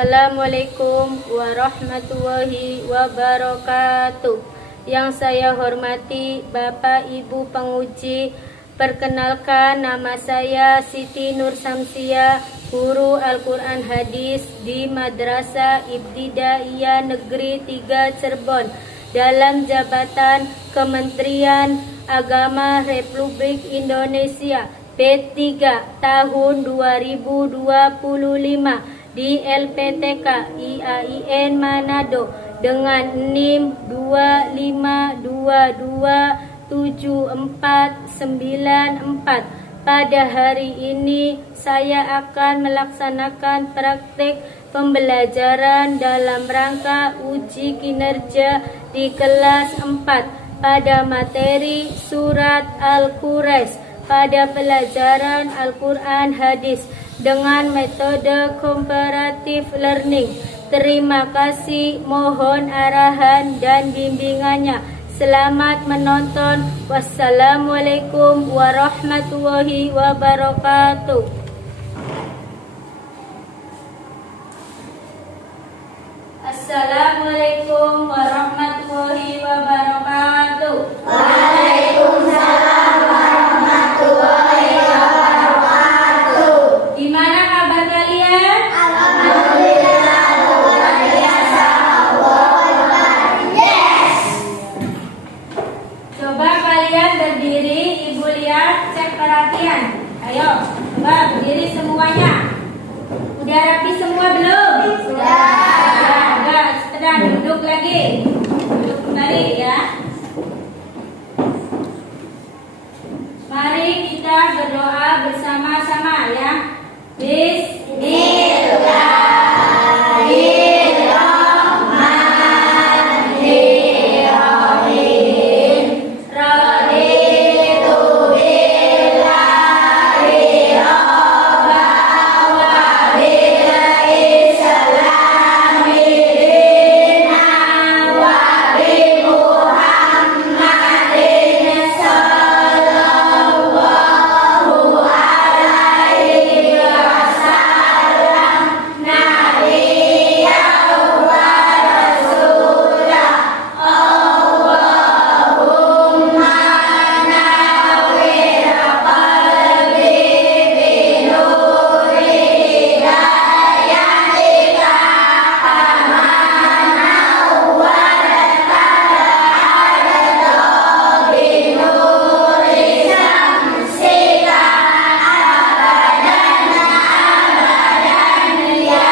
Assalamualaikum warahmatullahi wabarakatuh. Yang saya hormati Bapak Ibu penguji, perkenalkan nama saya Siti Nur Samsia, guru Al-Quran Hadis di Madrasah Ibtidaiyah Negeri 3 Cirebon, dalam jabatan Kementerian Agama Republik Indonesia P3 tahun 2025 di LPTK IAIN Manado dengan NIM 252279494. Pada hari ini saya akan melaksanakan praktik pembelajaran dalam rangka uji kinerja di kelas 4 pada materi surat Al-Quraisy pada pelajaran Al-Quran Hadis dengan metode comparative learning. Terima kasih, mohon arahan dan bimbingannya. Selamat menonton. Wassalamualaikum warahmatullahi wabarakatuh. Assalamualaikum warahmatullahi wabarakatuh. Waalaikumsalam warahmatullahi wabarakatuh. Gimana kabar kalian? Alhamdulillah, luar biasa. Allahu Akbar. Yes. Coba kalian berdiri, Ibu lihat, cek perhatian. Ayo, coba berdiri semuanya. Udah rapi semua belum? Sudah. Udah, sudah duduk lagi. Duduk kembali ya. Mari kita berdoa bersama-sama ya. Bismillahirrahmanirrahim. Raditu billahi rabban wa bil islami dinan wa bi Muhammadin sallallahu alaihi wasallam nabiyyan wa rasulah. Allahumma nawwir qalbi bi nuri hidayatika kama nawwarta al-arda bi nuri syamsika abadan abadan ya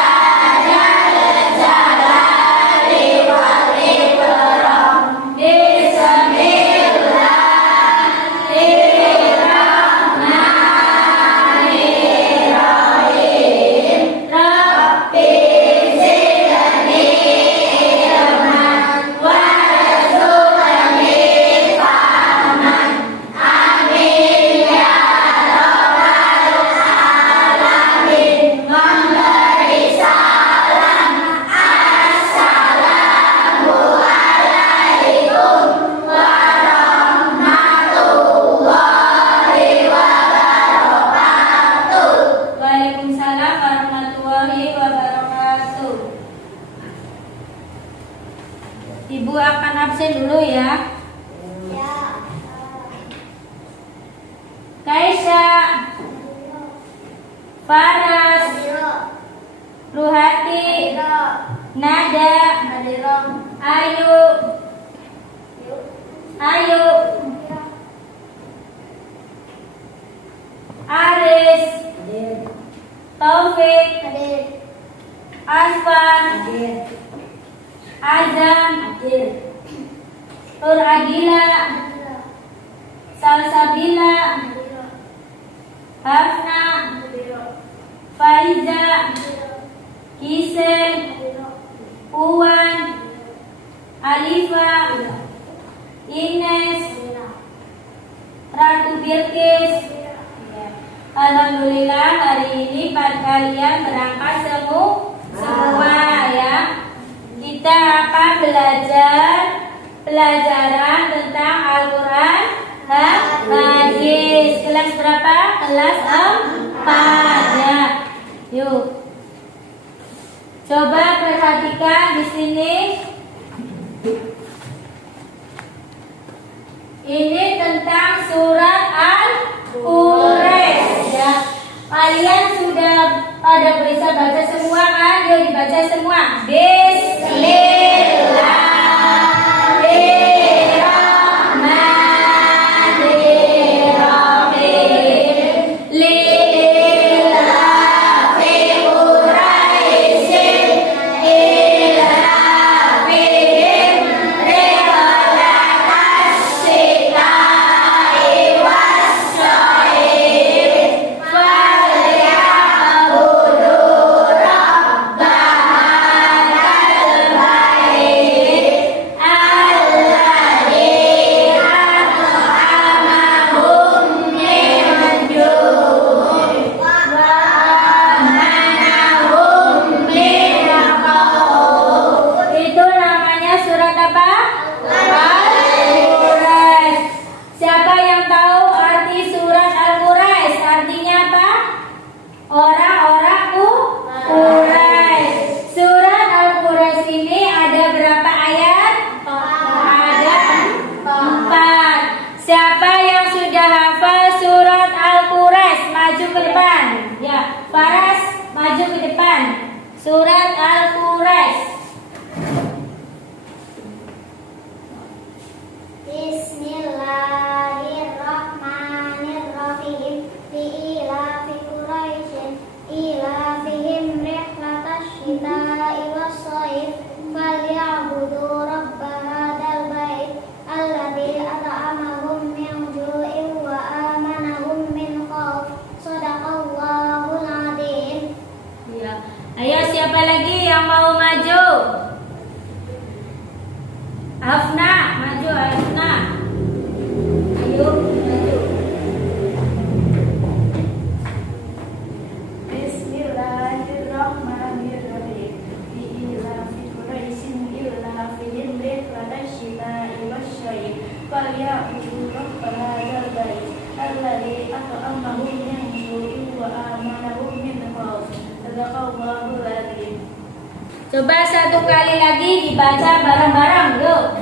jal jalali wal ikram. Bismillahirrahmanirrahim. Rabbi zidni ilman warzuqni fahman. Amin ya rabbal alamin. Memberi salam. Assalamu alaikum warahmatullahi wabarakatuh. Waalaikumsalam warahmatullahi wabarakatuh. Ibu akan absen dulu ya. Kaisha, Faras, Ruhati, Nada, Ayu, Aris, Taufik, Asfan, Azam, Nur Adila, Salsabila, Hafna, Faiza, Kisem, Puan, Alifa, Ines, Ratu Bilqis. Alhamdulillah hari ini kalian berangkat semua ya. Kita akan belajar pelajaran tentang Al-Quran Hadis. Kelas berapa? Kelas 4 ya. Yuk. Coba perhatikan di sini. Ini tentang surat Al-Quraisy. Ya. Kalian sudah pada bisa baca semua kan? Yuk dibaca semua. Itu namanya surat apa? Al-Quraisy. Siapa yang tahu arti surat Al-Quraisy? Artinya apa? Orang-orang Quraisy. Surat Al-Quraisy ini ada berapa ayat? Ada 4. Siapa yang sudah hafal surat Al-Quraisy? Maju ke depan. Ya, Faras maju ke depan. Surat Al-Quraisy. Bismillahirrahmanirrahim. Li'ilafi Quraisyin ilafihim rihlatash shita'i was-shayf falyabudu rabb hadzal bait alladzi at'amahum min ju'in wa amanahum min khauf. Shadaqallahul adzim. Ya. Ayo siapa lagi yang mau maju? Hafna, maju Hafna. Ayo maju. Bismillahirrahmanirrahim. Li'ilafi Quraisyin ilafihim rihlatash shita'i was-shayf falyabudu rabb hadzal bait alladzi at'amahum min ju'in wa amanahum min khauf. Shadaqallahul adzim. Coba satu kali lagi dibaca bareng-bareng. Yuk.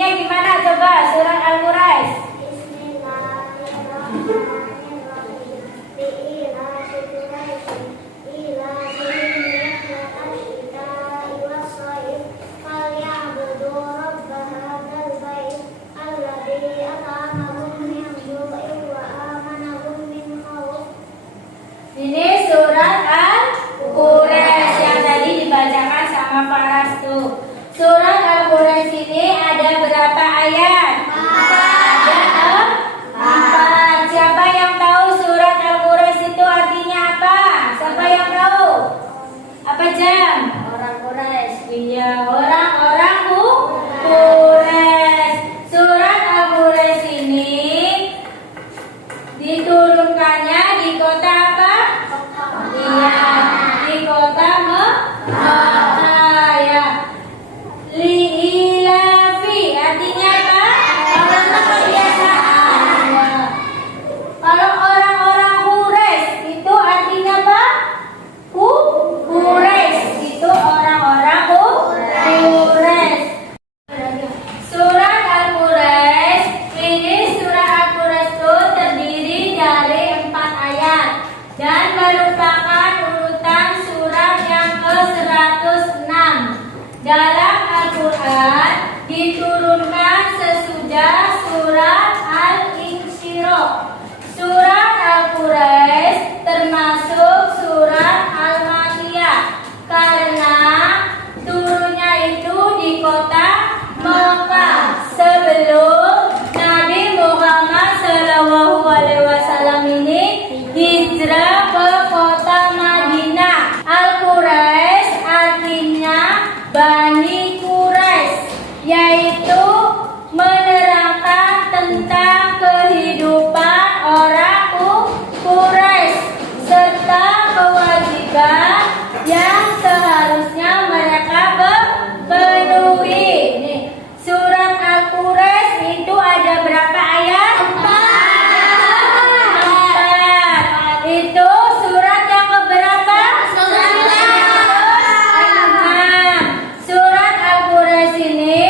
Bunyinya gimana coba surat Al-Quraisy? Bismillahirrahmanirrahim. Li'ilafi Quraisyin ilafihim rihlatash syita'i was-shayf falya'budu rabb hadzal bait alladzi at'amahum min ju'in wa amanahum min khauf. Ini surat Al-Quraisy yang tadi dibacakan sama Faras tuh. Surat Al-Quraisy ini ada berapa ayat? Ada 4. Siapa yang tahu surat Al-Quraisy itu artinya apa? Siapa yang tahu? Apa Jam? Orang Quraisy. Iya, orang-orang Quraisy. Surat Al-Quraisy ini diturunkannya di kota apa? Iya, di kota Makkah ya. Li'ilafi artinya apa? Orang kebiasaan ya. Kalau orang-orang Quraisy itu artinya apa? Quraisy itu orang-orang Quraisy. Surat Al-Quraisy ini surat Al-Quraisy itu terdiri dari 4 ayat dan merupakan urutan surat yang ke-106. Dalam Al-Quran diturunkan sesudah surat Al-Insyirah. Surat Al-Quraisy termasuk surat Al-Makkiyah karena turunnya itu di kota Makkah sebelum Nabi Muhammad SAW ini hijrah ke kota Madinah. Al-Quraisy artinya Bani Quraisy, yaitu menerangkan tentang kehidupan orang Quraisy serta kewajiban yang seharusnya mereka penuhi. Nih, surat Al-Quraisy itu ada berapa ayat? 4. Itu surat yang keberapa? Surat Al-Quraisy ini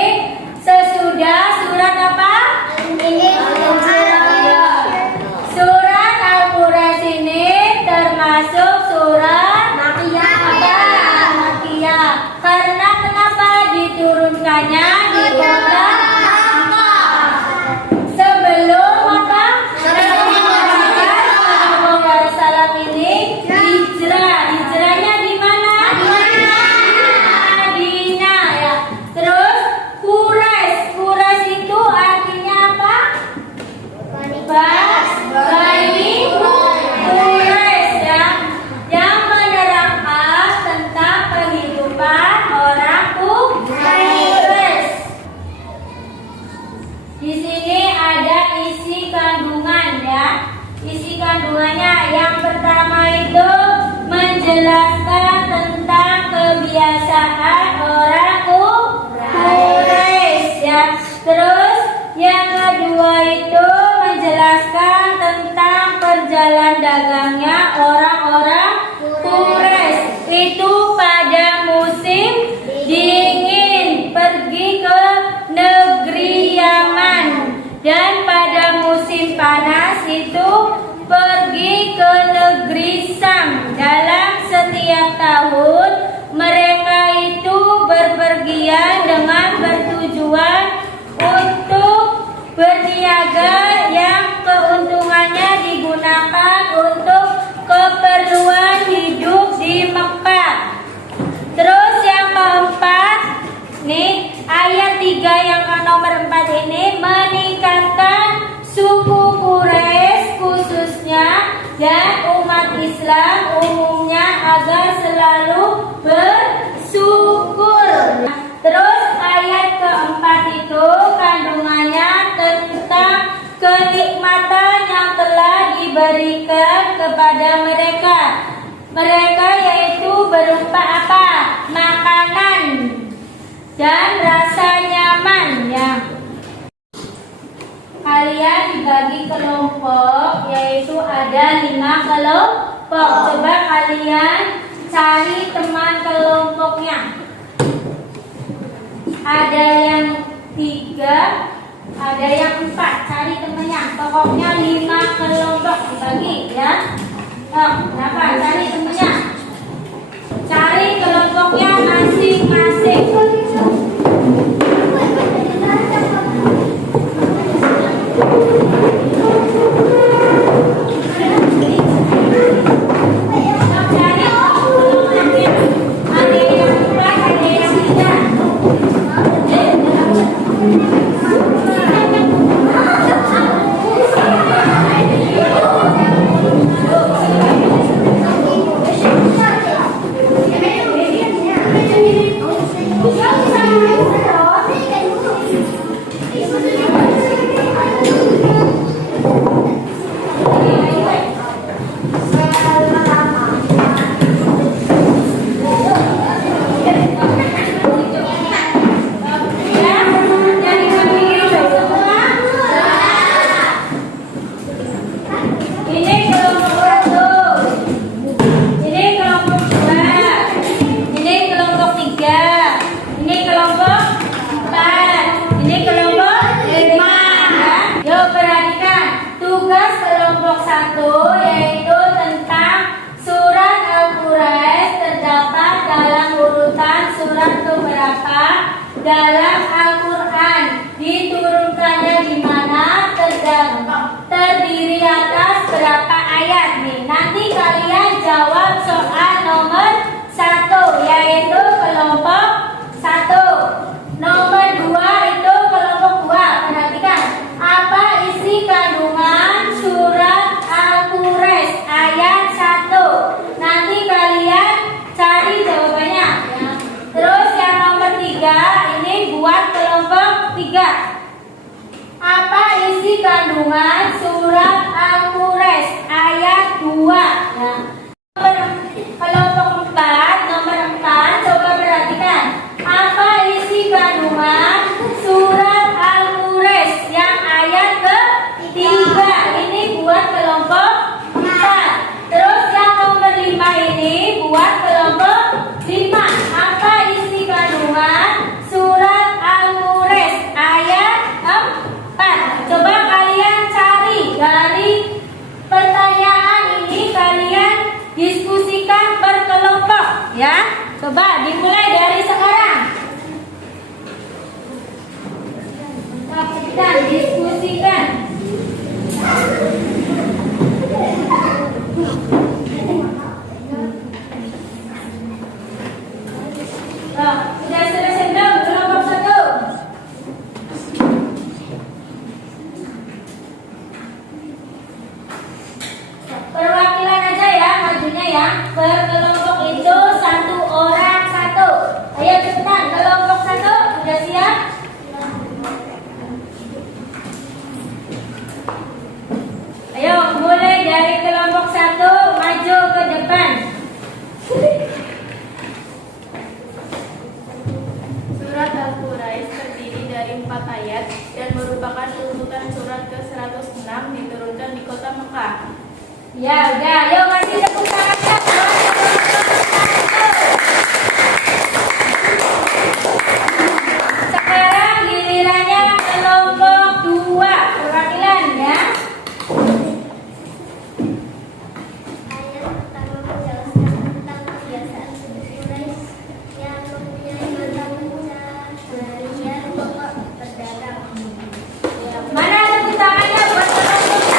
sesudah surat apa? Surat Al-Quraisy ini termasuk surat Makkiyah. Karena kenapa diturunkannya di kota Makkah? Sebelum apa? Rasulullah ini hijrah. Hijrahnya di mana? Madinah ya. Terus Quraisy itu artinya apa? Bani Quraisy ya, yang menerangkan tentang kehidupan orang Quraisy. Di sini ada isi kandungan ya. Isi kandungannya yang pertama itu menjelaskan tentang kebiasaan orang Quraisy ya. Terus yang kedua itu menjelaskan tentang perjalanan dagangnya orang-orang Quraisy itu pada musim dingin pergi ke negeri Yaman, dan pada musim panas itu pergi ke negeri Sam. Dalam setiap tahun mereka itu berpergian dengan bertujuan untuk berniaga yang keuntungannya digunakan untuk keperluan hidup di Mekah. Terus yang keempat, nih ayat 3 yang ke nomor 4 ini meningkatkan suku Quraisy khususnya dan umat Islam umumnya agar selalu bersyukur. Terus ayat keempat itu kandungannya tentang kenikmatan yang telah diberikan kepada mereka. Mereka yaitu berupa apa? Makanan dan rasa nyaman ya. Kalian dibagi kelompok, yaitu ada 5 kelompok. Coba kalian cari teman kelompoknya. Ada yang 3, ada yang 4. Cari temennya. Pokoknya 5 kelompok dibagi ya. Berapa? Cari temennya. Cari kelompoknya masing-masing. Yaitu tentang surat Al-Quraisy terdapat dalam urutan surat keberapa dalam Al-Quran, diturunkannya di mana, terdiri atas berapa ayat nih. Nanti kalian jawab soal nomor 1 yaitu kelompok 1. Nomor 2 itu kelompok 2. Perhatikan apa isi kandungan surat Al-Quraisy ayat 1. Nanti kalian cari jawabannya. Terus yang nomor 3 ini buat kelompok 3. Apa isi kandungan surat Al-Quraisy ayat 2? Nah, kelompok 4, nomor 4, coba perhatikan. Apa isi kandungan surat Al-Quraisy yang ayat ke-3? Ini buat kelompok 4. Terus yang nomor 5 ini buat kelompok 5. Apa isi kandungan surat Al-Quraisy ayat 4? Coba kalian cari dari pertanyaan ini, kalian diskusikan per kelompok ya. Coba dimulai dari sekarang. Kita diskusikan. Sudah selesai belum kelompok 1? Perwakilan aja ya, majunya ya. Per kelompok itu 1 orang 1. Ayo cepetan, kelompok 1 sudah siap? Ayo mulai dari kelompok 1 maju ke depan. Surat Al-Quraisy terdiri dari 4 ayat dan merupakan urutan surat ke-106 diturunkan di kota Mekah. Ya udah, ayo kasih tepuk tangannya buat kelompok 1. Sekarang gilirannya kelompok 2 perwakilan ya. Ayat pertama menjelaskan tentang kebiasaan suku Quraisy yang mempunyai mata uca, harian, pokok berdagang. Mana tepuk tangannya buat kelompok 2?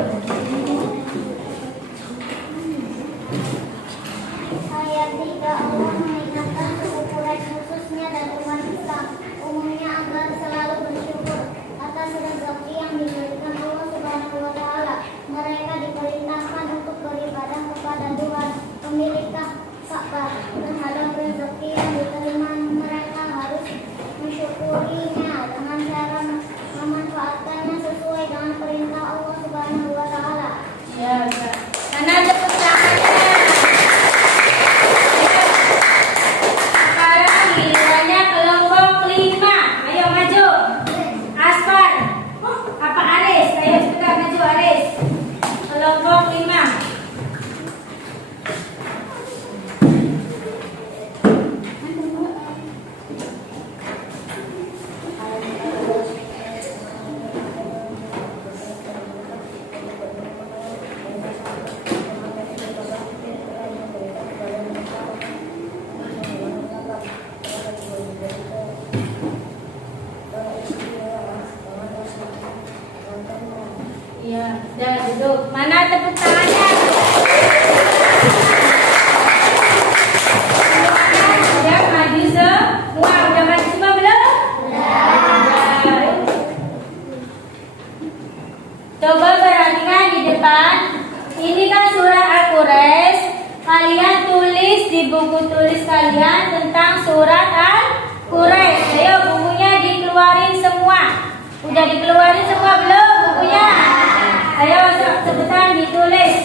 Ayat 3, Allah mengingatkan suku Quraisy khususnya dan umat Islam umumnya agar selalu bersyukur atas rezeki yang diberikan Allah Subhanahu wa taala. Mereka diperintahkan untuk beribadah kepada Tuhan pemilik Ka'bah terhadap rezeki yang diterima. Mereka harus mensyukurinya dengan cara memanfaatkannya sesuai dengan perintah Allah Subhanahu wa taala. Ya, mana tepuk tangannya? Sekarang gilirannya kelompok 5. Ayo maju. Aspar. Apa Aris? Ayo cepetan maju Aris. Kelompok 5. Iya, udah duduk. Mana tepuk tangannya? Semuanya sudah maju semua. Udah maju semua belum? Udah. Coba perhatikan di depan. Ini kan surat Al-Quraisy. Kalian tulis di buku tulis kalian tentang surat Al-Quraisy. Ayo bukunya dikeluarin semua. Udah dikeluarin semua belum bukunya? Ayo cepetan ditulis.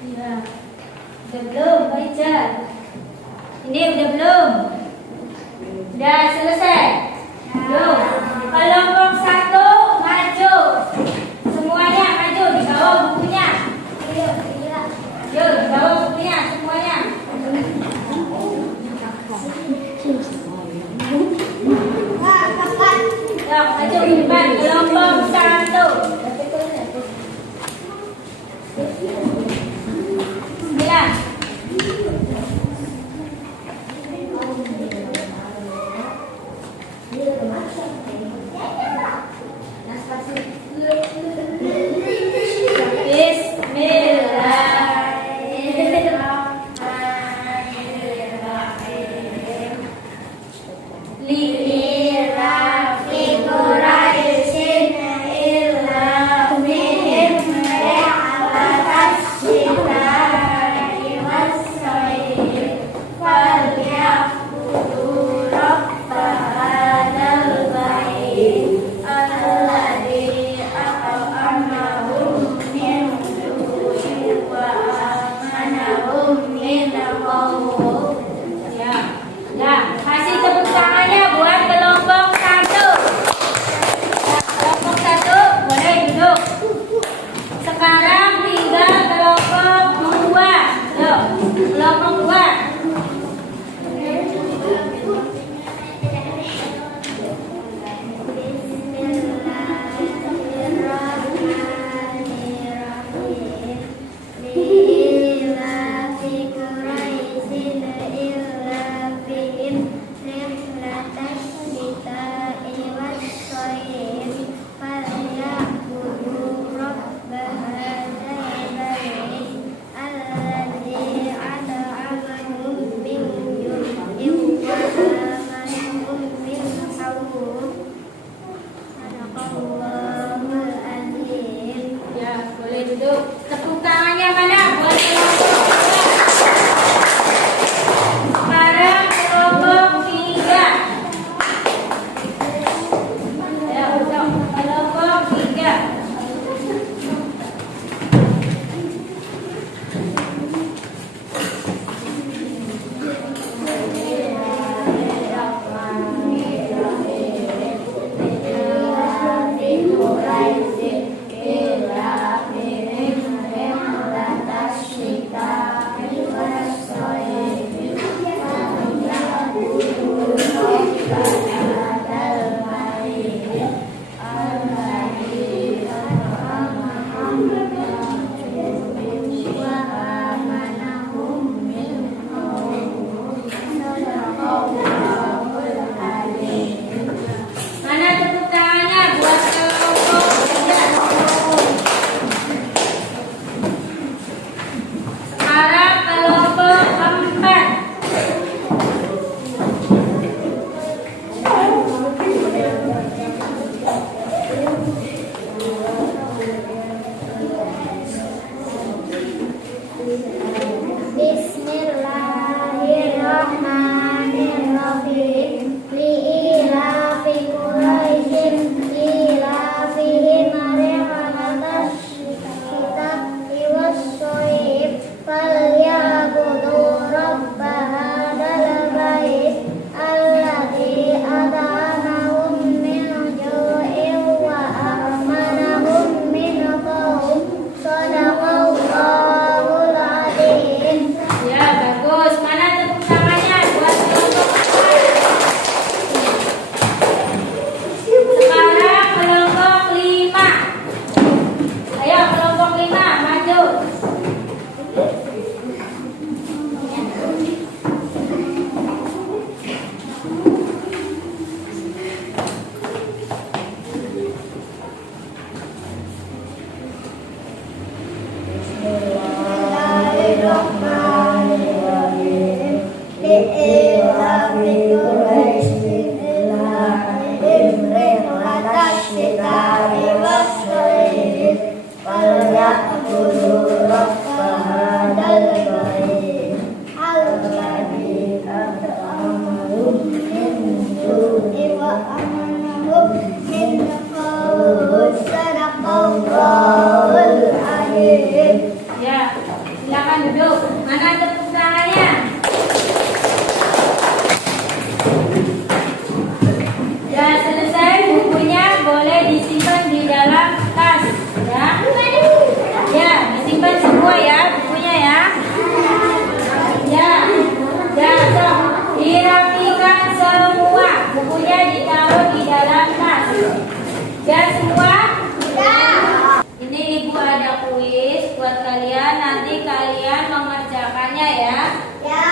Iya. Udah belum, baca. Ini udah belum? Udah selesai? Belum. Kelompok 1 maju. Semuanya maju di bawah bukunya. Yuk, di bawah bukunya semuanya. Yuk, maju di depan kelompok 1. Bismillah. liya'budu rabba hadzal bait alladzi at'amahum min ju'in wa amanahum min khauf. Sadaqallahul adzim. Ya, silakan duduk. Mana tepuk tangannya? Ya, selesai bukunya boleh disimpan di dalam tas, ya. Ya, disimpan semua ya bukunya ya. Ya, dan dirapikan semua bukunya ditaruh di dalam tas. Ya semua. Ini ibu ada kuis buat kalian. Nanti kalian mengerjakannya ya. Ya.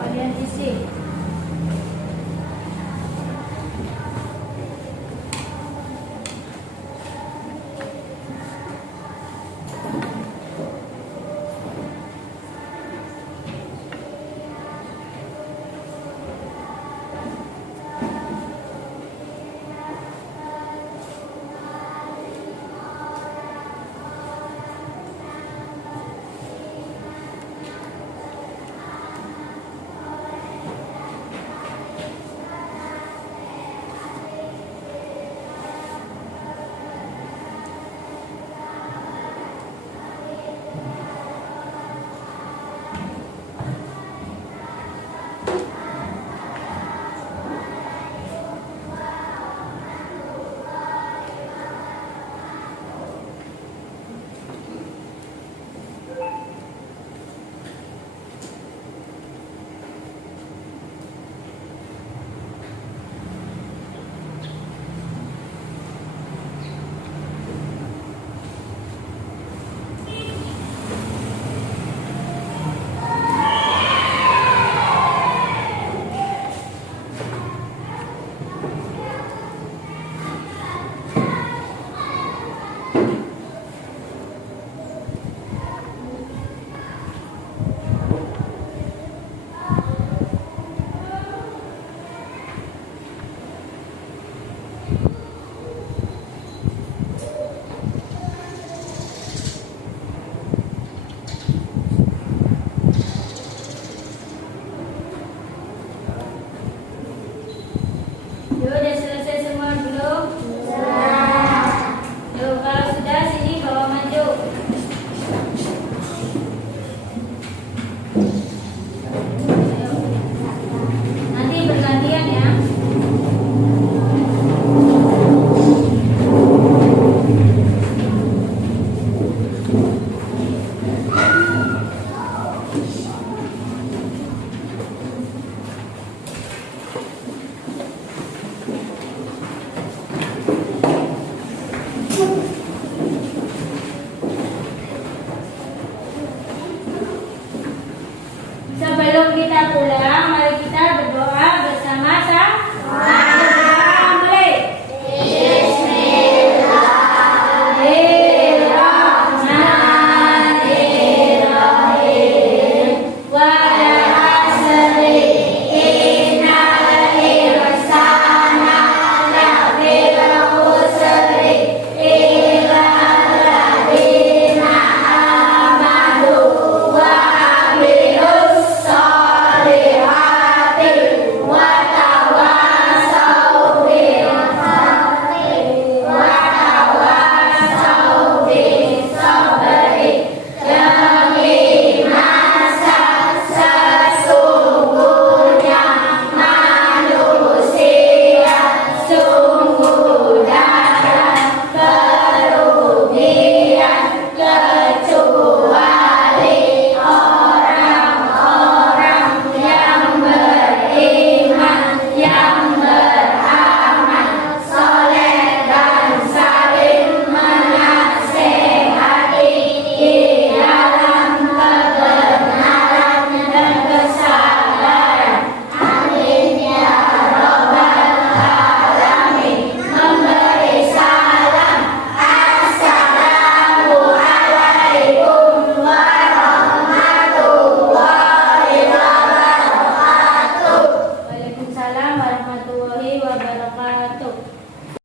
Kalian isi. Udah selesai semua belum? Yuk, kalau sudah sini bawa maju. Ayo. Nanti bergantian ya. Sebelum kita pulang, mari kita berdoa bersama-sama. Mulai. Bismillahirrahmanirrahim. Wal 'asri innal insana lafii khusr illa alladzina amanu wa amilus sholihati Waalaikumsalam warahmatullahi wabarakatuh.